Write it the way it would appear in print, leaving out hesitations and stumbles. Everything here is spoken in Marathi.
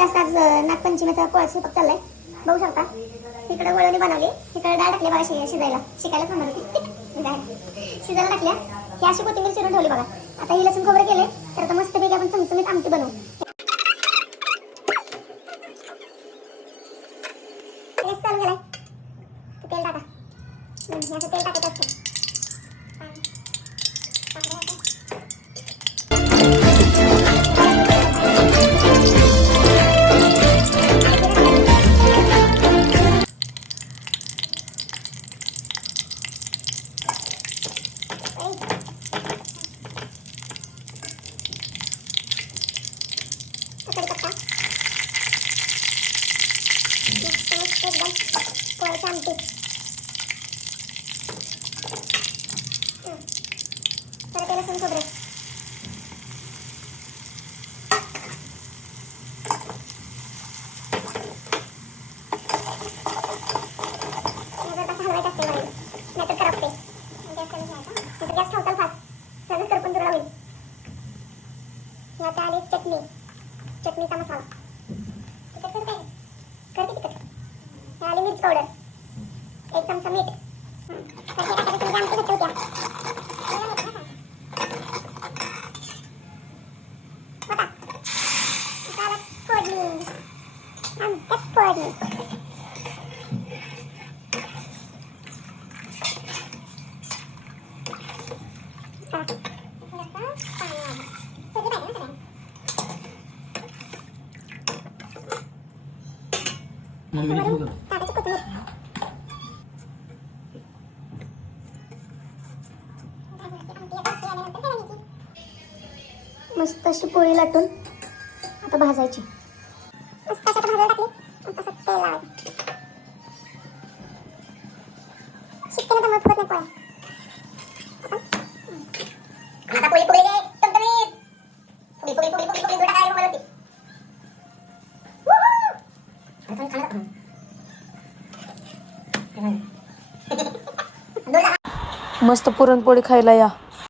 जास्त आज नागपंचमीचा स्वयंपाक चाललाय, बघू शकता. इकडे वळवणी बनवली, इकडे डाळ टाकली बघा शिजायला, शिकायला थांबत होती. शिजायला टाकल्या ही अशी कोथिंबीर चिरून ठेवली बघा. आता ही लसूण खोबरं केले तर आता मस्तपैकी आपण चमचमीत आमटी बनवू. गॅस चालू केलाय, तेल टाका. असं तेल टाकायचं असतं. एकदम पोळ्याची आमटी. परत लसूण खोबरं. हलवायचं असते मला, नाहीतर करपते. गॅस ठेवताल फास्ट, सहज करपून तुरळा होईल. यात आली चटणी, चटणीचा मसाला. तिखट करू काय? करते तिखट. आली मिरची पावडर, 1 चमचा मीठ. मस्त अशी पोळी लाटून आता भाजायची. मस्त अशी भाजायला टाकली, आता असं तेल लावायचं. शिकते ना तर मग फुगत नाही पोळ्या. आता पोळी फुगली रे, टमटमीत. फुगली फुगली फुगली फुगली फुगली दूध टाकायला मोबाईल होती. मस्त पुरणपोळी खायला या.